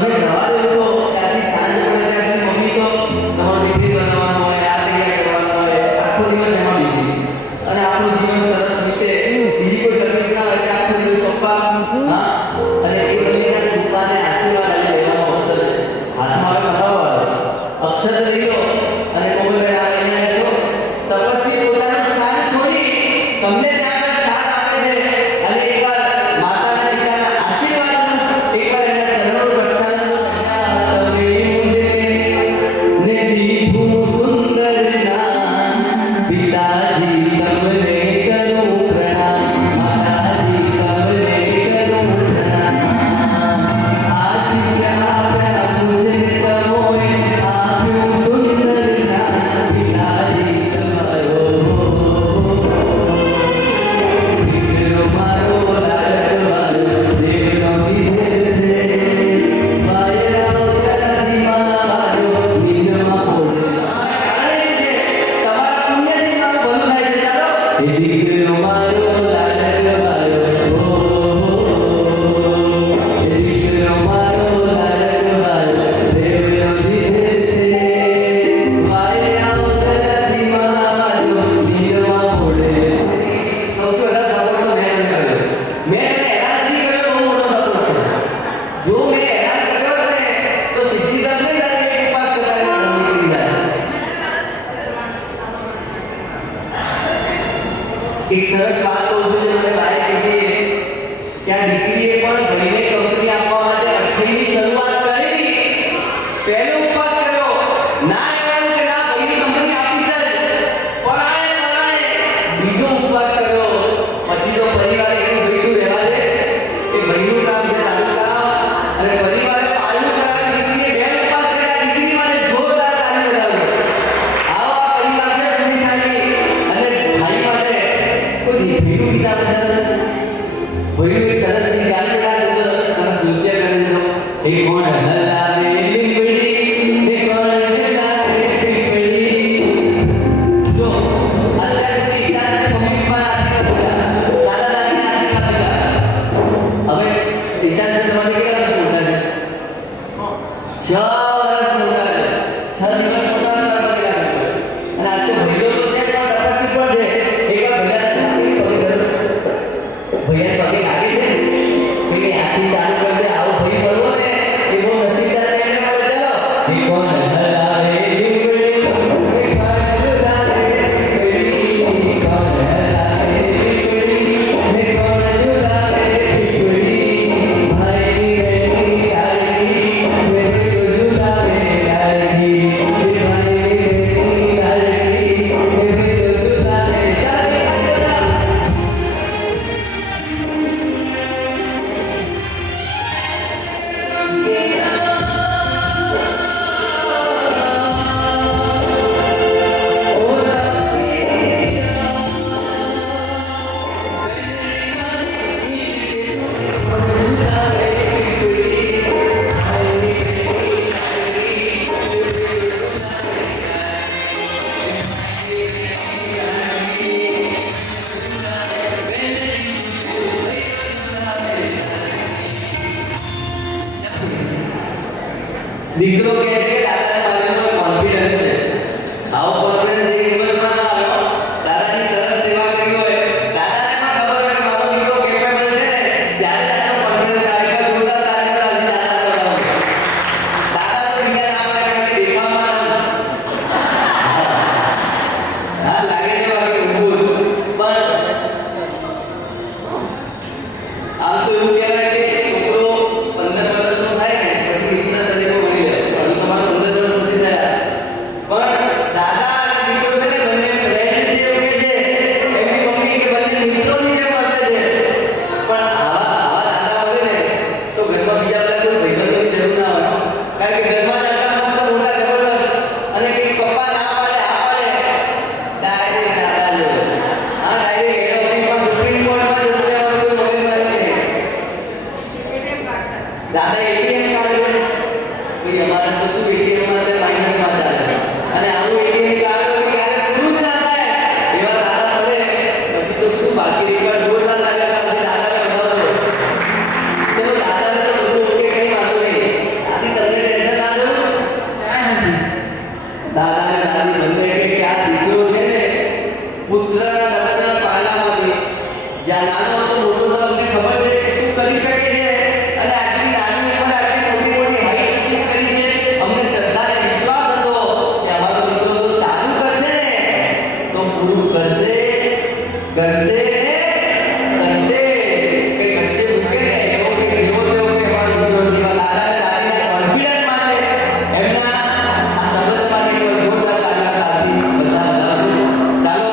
તમે સવારે ઉઠો ત્યારથી સાંજ પડે ત્યાં મમ્મી તો તમારું ટિફિન બનાવવાનું હોય, આ તૈયાર કરવાનું હોય, આખો દિવસ એમાં બીજી. અને આપણું જીવન સરસ રીતે બીજી કોઈ તકલીફ ના હોય આખો દિવસ પપ્પા હા અને એ બનીને દુકાને આશીર્વાદ લઈ લેવાનો અવસર છે. હાથમાં હવે ભરાવો અક્ષર લઈ લો અને મોબાઈલ આ લઈને બેસો. તપસ્વી પોતાનું સ્થાન છોડી તમને ત્યાં સ્થાન આપે છે અને એકવાર માતાના પિતાના આશીર્વાદ એકવાર એના ચરણોનું પ્રક્ષાલન તમે મુજે ને દીધું સુંદર નામ પિતાજી તમને કરું પ્રણામ માતાજી તમને કરું પ્રણામ આશીષ આપ્યા મુજે તમોએ આપ્યું સુંદર નામ પિતાજી તમારો દીકરો મારો લાડકવાળો દેવનો વિધેય છે વાયરાઓ ત્યાંથી મારો નીંદમાં બોલે છે તમારા પુણ્યથી મારું ભલું થાય છે. ચાલો એ દીકરો મારો લાડકવાળો એ દીકરો મારો લાડકવાળો દેવનો વિધેય છે વાયરાઓ ત્યાંથી મારો નીંદમાં બોલે છે. સૌથી વધારે સપોર્ટ તો મેં કર્યો. મેં એને હેરાન નથી કર્યો, બહુ મોટો સપોર્ટ છે. જો મેં હેરાન કર્યો ને તો સીધી તક નહીં થાય કે ઉપવાસ કરતા કરતા નીકળી જાય. એક સરસ વાત કહું છું જે મને બાએ કીધી કે આ દીકરીએ પણ ભાઈને કંપની આપવા માટે 8મી શરૂઆત કરી. પહેલો ઉપવાસ કર્યો, ના કહેવાયું કે ના ભાઈની કંપની આપીશ જ, પરાણે પરાણે બીજો ઉપવાસ કર્યો. પછી તો પરિવારે કીધું ભાઈ તું રહેવા દે, એ ભાઈનું કામ છે તારું કામ. અને પરિવારે પાળ્યું કરાવી દીકરીએ 2 ઉપવાસ કર્યા. દીકરી માટે જોરદાર તાળી બજાવો. આવો આ પરિવાર છે પુણ્યશાળી. અને ભાઈ માટે કોઈ દીકરીનું ગીત આપણે સરસ ભાઈનું એક સરસ ગીત ગાને બેઠા તો સરસ નૃત્ય કરી દીધો. એ કોણ હલાવે લીંબડી એ કોણ ઝુલાવે પીપળી. જો અત્યાર સુધી તારા મમ્મી પપ્પાના આશીર્વાદ લીધા, દાદા દાદીના આશીર્વાદ લીધા. હવે પિતાશ્રી તમારે કેટલા વર્ષ મોટા છે? 6 વર્ષ મોટા છે. 6 દિવસ મોટા હતા તો કેટલા કરતો? અને આજ તો ભાઈઓ તો છે પણ તપસ્વી પણ છે. એકવાર ભૈયાને પગે ભૈયાને પગે લાગે છે ભાઈ આથી ચાલુ કરી દે. આવો ભાઈ મળવો ને એ બહુ નસીબદાર છે. એને મળે. ચાલો એ કોણ હલાવે લીંબડી એ કોણ ઝુલાવે પીપળી. કોણ હલાવે લીંબડી એ કોણ ઝુલાવે પીપળી. ભાઈ બેની લાડકી વેલો ઝુલાવે લાડકી ભાઈ બેની લાડકી વેલો ઝુલાવે. ચાલો એક હાથ બધા દીકરો કહે છે કે દાદાને મારી પર કોન્ફિડન્સ છે. આવો કોન્ફિડન્સ એક દિવસમાં ના આવ્યો. દાદાની સરસ સેવા કરી હોય, દાદાને પણ ખબર હોય કે મારો દીકરો કેપેબલ છે ને, ત્યારે દાદાનો કોન્ફિડન્સ આવી ગયો. જોરદાર તાળી બજાવો. દાદા તો બીજા ના પાડે કે દેખાવમાં હા લાગે છે બાકી ઊભું. પણ આમ તો એવું કહેવાય કે છોકરો 15 વર્ષનો થાય ને પછી મિત્ર સદેવો બની જાય. રુદ્રના દર્શન પારણામાંથી જ્યાં નાનો હતો મોટો હતો અમને ખબર છે કે શું કરી શકે છે અને આટલી નાની ઉંમરે આટલી મોટી મોટી હાઈટ અચીવ કરી છે. અમને શ્રદ્ધા અને વિશ્વાસ હતો કે અમારો દીકરો તો ચાલુ કરશે ને તો પૂરું કરશે કરશે કરશે. કઈ વચ્ચે મૂકે ને એવો કે જેવો તેવો કે અમારો દીકરો દીવા દાદા અને દાદીના કોન્ફિડન્સ માટે એમના આ સંબંધ માટે જોરદાર તાલીમ આપી બધા ચાલો.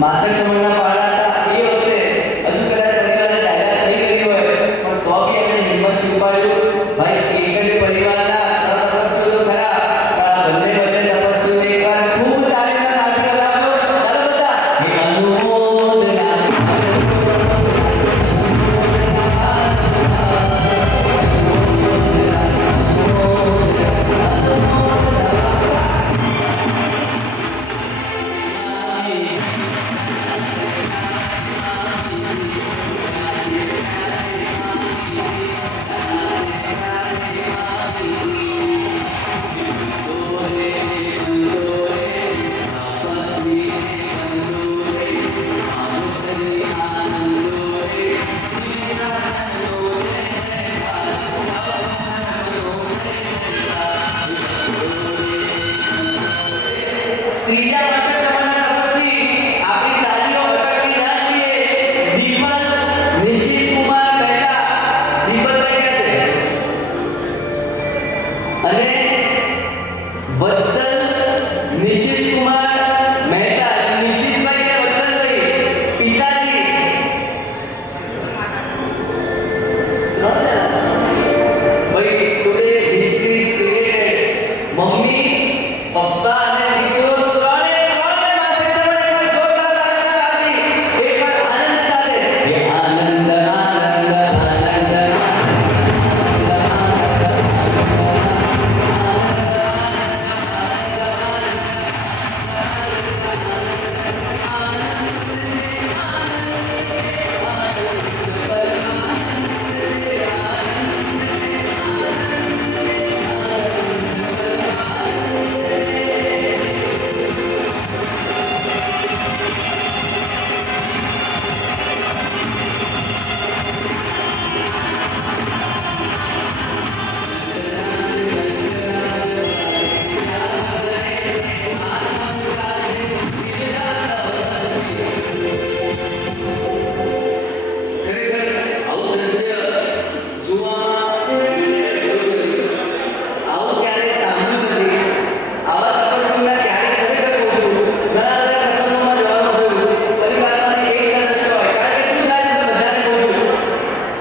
માસક સમયના પાડા હતા એ વખતે હજુ કદાચ પરિવારને જાહેરાત નહીં કરી હોય પણ તો બી એમણે હિંમત ઉપાડ્યું. ભાઈ એક જ પરિવારના તપસ્વી તો ખરા પણ બંને તપસ્વીઓને એકવાર ખૂબ તાલીમના તાળી બજાવો. ચાલો બધા હે અનુમોદના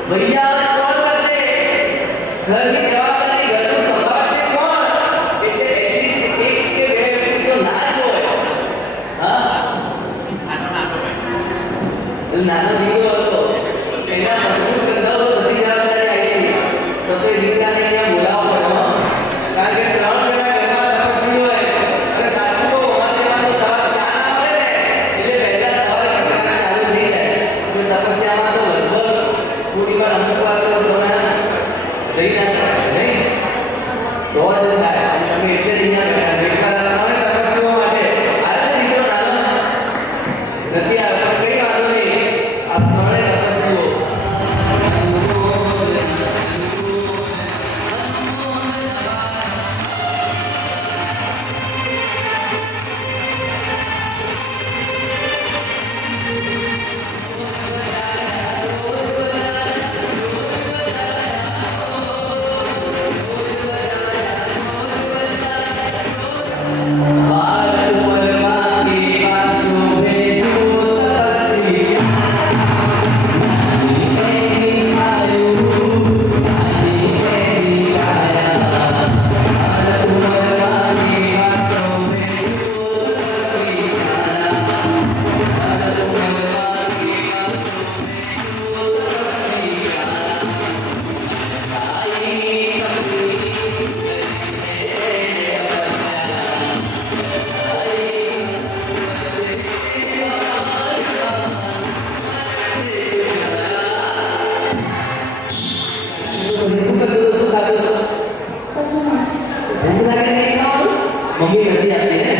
ભૈયા કોણ કરશે? ઘરની જવાબદારી ઘરનું સંભાળશે કોણ? એટલે એટલીસ્ટ એક કે બે વ્યક્તિ તો ના જ હોય. હા, એટલે નાનો દીકરો હતો, એના મજબૂત કરતા બધી જવાબદારી આવી ગઈ. તો તે દીકરાને ત્યાં બોલાવવો પડ્યો, કારણ કે 3 જણા ઘરમાં તપસ્વી હોય. અને સાચું કહું, અમારે એમાં તો સવાર 4 ના મળે ને, એટલે પહેલા સવારે કટકાટ ચાલુ થઈ જાય. તો તપસ્યામાં તો લગભગ થોડી વાર અમુક વાર તો સમય રહી ના શકે નહીં, તો જ થાય. અને તમે એટલે જ અહીંયા બેઠા વેપાર તપસ્વીઓ માટે આજે દીકરો નાનો નથી આવ્યો, પણ કઈ વાંધો નહીં. આ ત્રણેય તપસ્વીઓ મમ્મી નથી આપતી ને,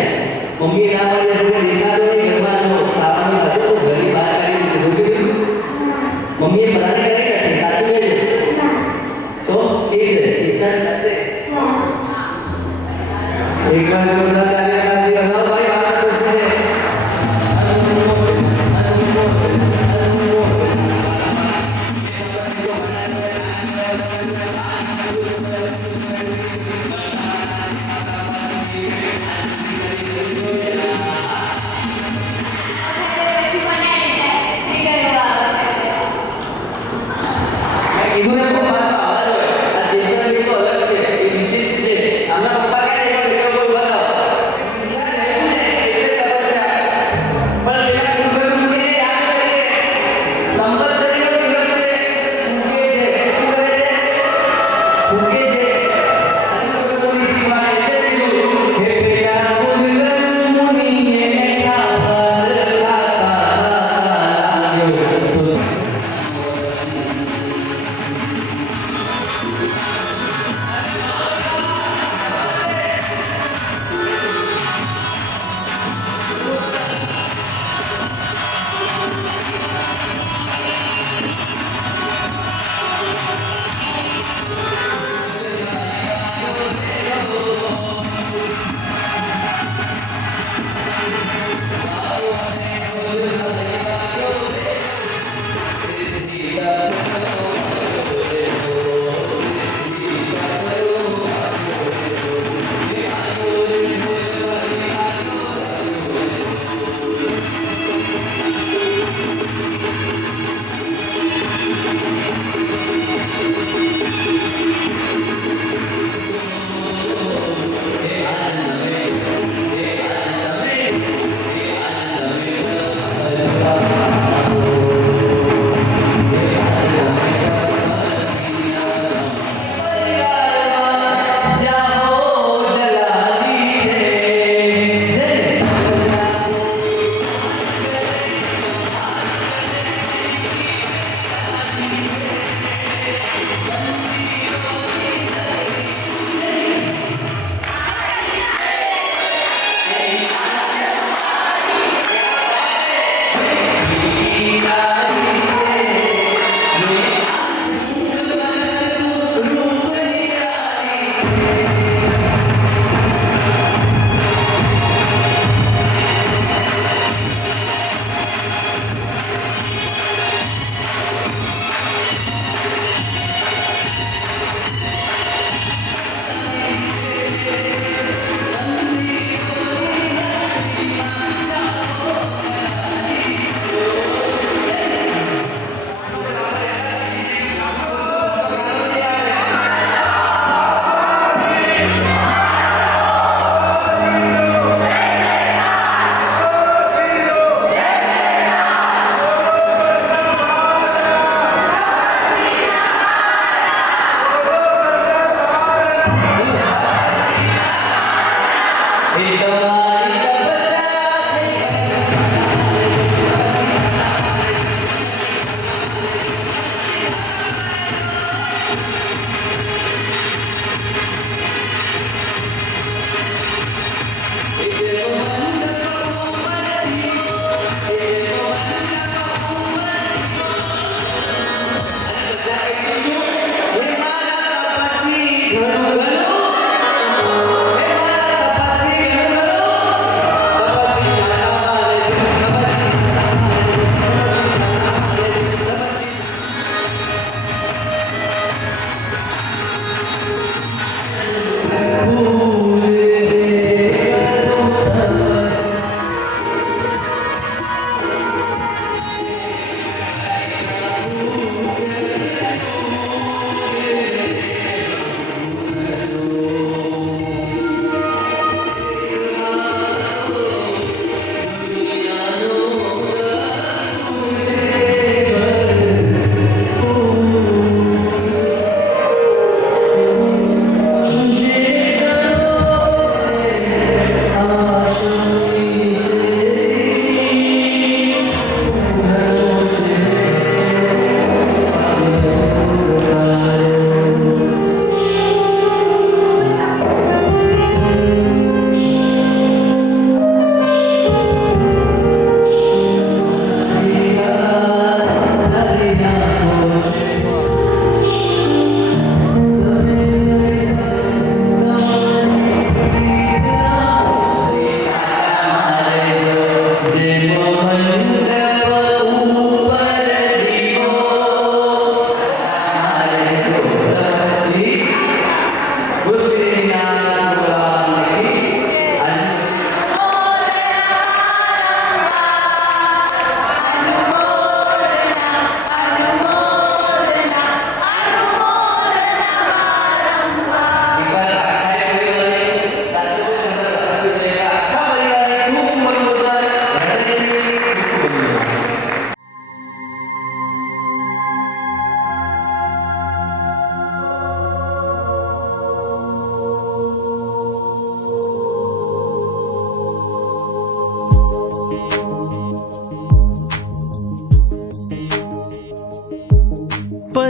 મમ્મી ના પાડે તો દેખાતો નહીં ઘરમાં જો ખાવાનું હશે તો ઘરની બહાર કાઢી મૂકી. મમ્મીએ પરાઠે કરી નાખી, સાચું કહે તો એ જ ઈચ્છા સાથે એક વાર જોરદાર તાળીઓથી વધાવો ભાઈ. વાત પૂછે કીધું ને પપ્પા તો આવા જ હોય. આ ચેતનની તો અલગ છે, એ વિશિષ્ટ છે. આમના પપ્પા ક્યાં એક વિડીયો કોલ બનાવો ક્યાં રહેવું ને એટલે તપસ્યા. પણ પેલા કુંભકર્ણ મુનિને યાદ કરીએ, સંવત્સરીનો દિવસ છે, ફૂકે છે. શું કરે છે? ફૂકે છે. અને કુંભકર્ણ મુનિ શીખવા એટલે જ કીધું, હે પેલા કુંભકર્ણ મુનિને ખાવા લાગ્યો તો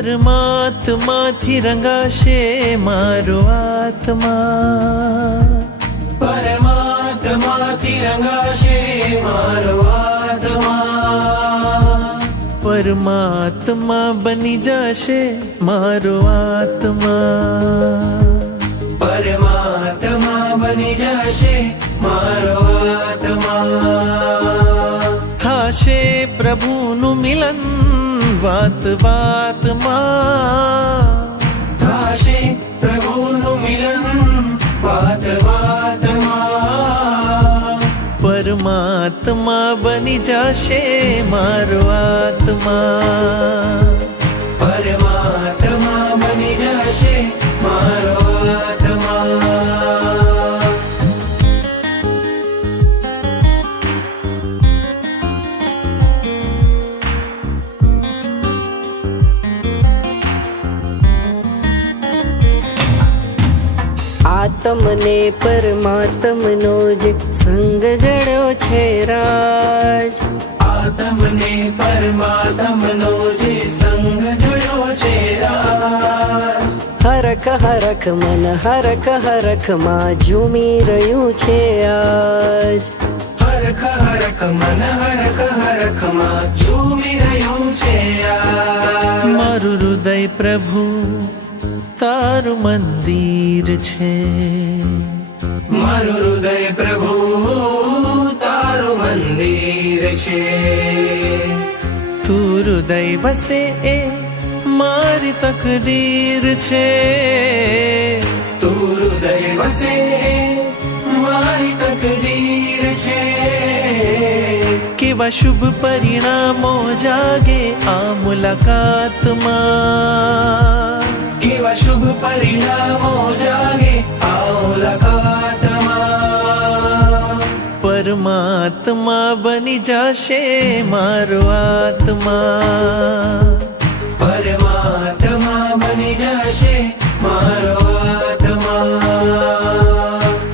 પરમાત્માથી રંગાશે મારો આત્મા, પરમાત્માથી રંગાશે મારો આત્મા, પરમાત્મા બની જશે મારો આત્મા, પરમાત્મા બની જશે મારો આત્મા, થાશે પ્રભુનું મિલન વાત વાતમાં, થાશે પ્રભુનું મિલન વાત વાતમાં, પરમાત્મા બની જશે મારો આત્મા, પરમાત્મા બની જશે મારો આત્મા. આત્મને પરમાત્મનો જે સંગ જણ્યો છે રાજ, આત્મને પરમાત્મનો જે સંગ જોયો છે રાજ, હરખ હરખ મન હરખ હરખમાં ઝૂમી રહ્યું છે આજ, હરખ હરખ મન હરખ હરખમાં ઝૂમી રહ્યું છે આજ. મારું હૃદય પ્રભુ તારું મંદિર છે, મારું હૃદય પ્રભુ તારું મંદિર છે, તું હૃદય વસે એ મારી તકદીર છે, તું હૃદય વસે મારી તકદીર છે, કેવા શુભ પરિણામો જાગે આ મુલાકાતમાં, કેવા શુભ પરિણામો જાગે આ મુલાકાતમાં, પરમાત્મા બની જશે મારો આત્મા, પરમાત્મા બની જશે મારો આત્મા,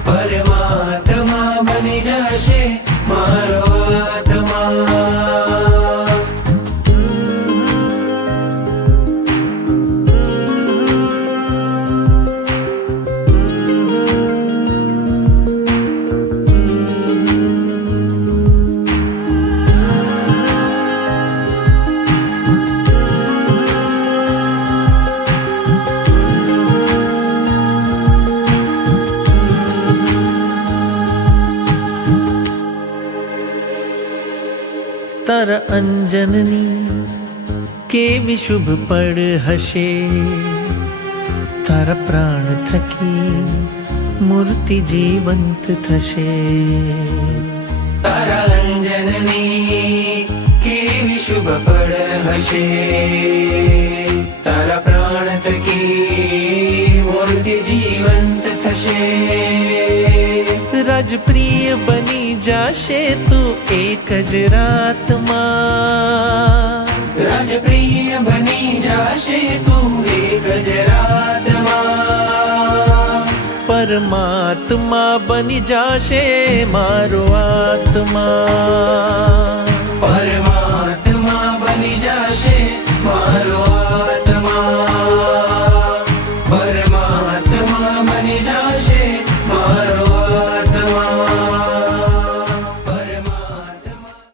પરમાત્મા બની જશે મારો આત્મા. તારા અંજનની કેવી શુભ પડ હશે, તારા પ્રાણ થકી મૂર્તિ જીવંત થશે, તારા અંજનની કેવી શુભ પડ હશે, તારા પ્રાણ થકી મૂર્તિ જીવંત થશે, રાજપ્રિય બની જશે તું એક જ રાતમાં, રાજપ્રિય બની જશે તું એક જ રાતમાં, પરમાત્મા બની જશે મારો આત્મા, પરમાત્મા બની જશે મારો આત્મા.